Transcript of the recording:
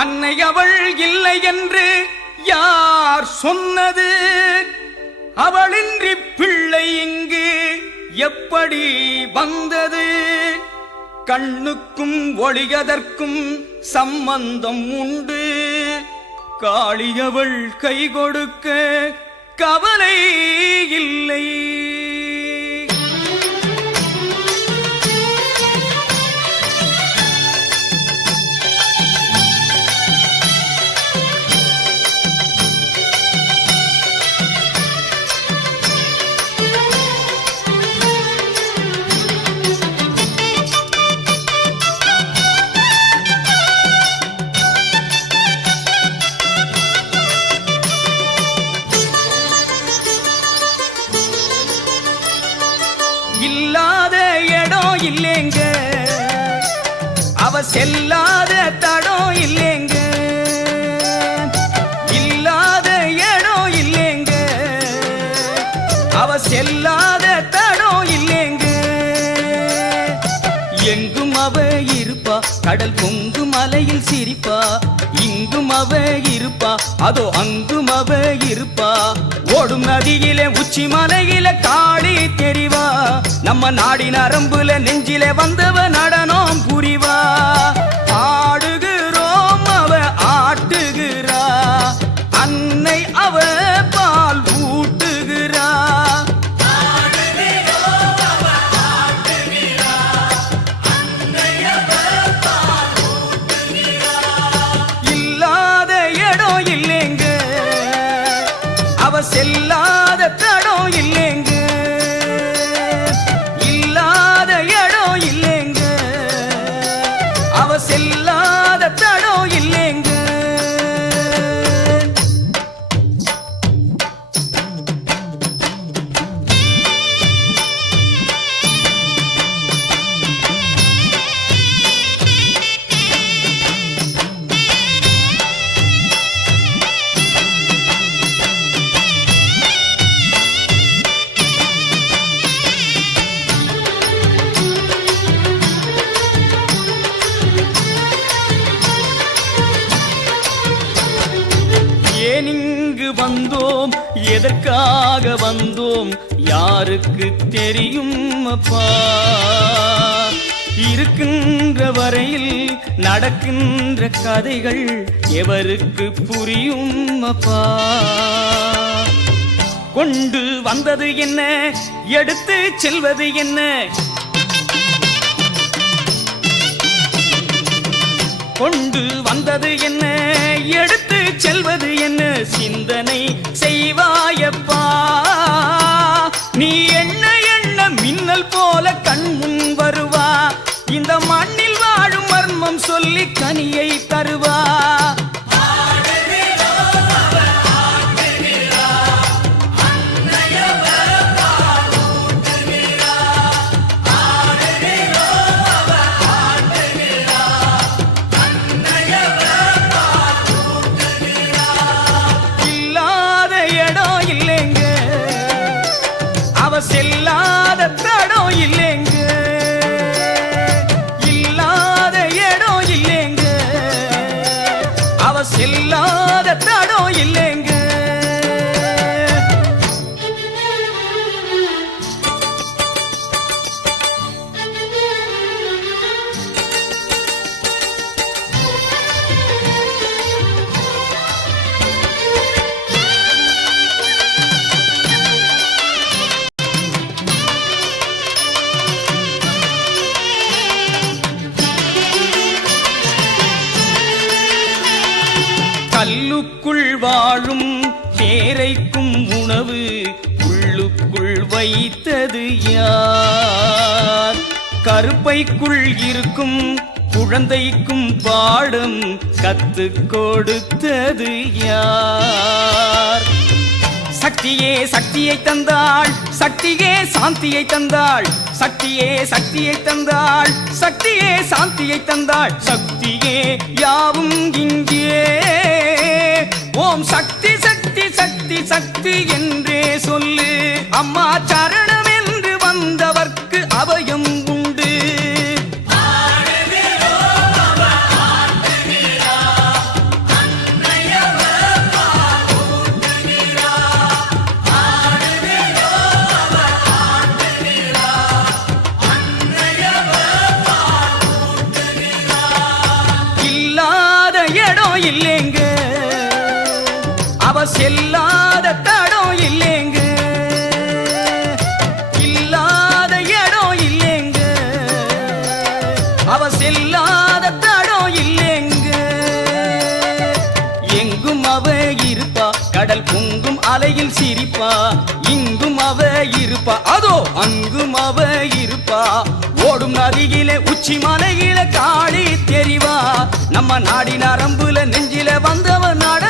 அன்னை அவள் இல்லை என்று யார் சொன்னது? அவளின்றி பிள்ளை இங்கு எப்படி வந்தது? கண்ணுக்கும் ஒளியதற்கும் சம்பந்தம் உண்டு. காளியவள் கை கொடுக்க கவலை இல்லை. இல்லாத இடம் இல்லேங்க, அவ செல்லாத தடம் இல்லேங்க. இல்லாத இடம் இல்லேங்க, அவ செல்லாத தடம் இல்லேங்க. எங்கும் அவ இருப்பா, கடல் பொங்கு மலையில் சிரிப்பா. இங்கும் அவ இருப்பா, அதோ அங்கும் அவ இருப்பா. ஓடும் நதியிலே உச்சி மலையில காளி தெரிவா. நம்ம நாடி நரம்புல நெஞ்சிலே வந்தவ நடனம் புரிவா. ஆடுகிறோம் அவ ஆட்டுகிறா, அன்னை அவ பால் ஊட்டுகிறா. இல்லாத இடம் இல்லைங்க, அவ செல்லாத தடம் இல்லைங்க. இல்லாத இடம் இல்லைங்க, அவ செல்லாத தடம் இல்லைங்க. ஏன் இங்கு வந்தோம், எதற்காக வந்தோம், யாருக்கு தெரியும் அப்பா? இருக்கின்ற வரையில் நடக்கின்ற கதைகள் எவருக்கு புரியும் அப்பா? கொண்டு வந்தது என்ன, எடுத்து செல்வது என்ன? கொண்டு வந்தது என்ன, எடுத்து செல்வது என்ன? சிந்தனை செய்வாயப்பா. நீ என்ன என்ன மின்னல் போல கண் முன் வருவா. இந்த மண்ணில் வாழும் மர்மம் சொல்லி கனியை தருவா. செல்லாத தடம் இல்லைங்க, இல்லாத இடம் இல்லைங்க, அவ செல்லாத தடம் இல்லைங்க. கல்லுக்குள் வாழும் தேரைக்கும் உணவு உள்ளுக்குள் வைத்தது யார்? கருப்பைக்குள் இருக்கும் குழந்தைக்கும் பாடம் கத்துக் கொடுத்தது யார்? சக்தியே சக்தியை தந்தாள், சக்தியே சாந்தியை தந்தாள். சக்தியே சக்தியை தந்தாள், சக்தியே சாந்தியை தந்தாள். சக்தியே யாவும் இங்கே. ஓம் சக்தி சக்தி சக்தி சக்தி என்றே சொல்லு. அம்மா சரணம் என்று வந்தவர்க்கு அபயம் உண்டு. அவ செல்லாத தடம் இல்லைங்க. எங்கும் அவ இருப்பா கடல் பொங்கும் அலையில் சிரிப்பா, இங்கும் அவ இருப்பா அதோ அங்கும் அவ இருப்பா. ஓடும் நதியிலே உச்சி மலையில காளி தெரிவா, நம்ம நாடி நரம்புல நெஞ்சில வந்தவ நட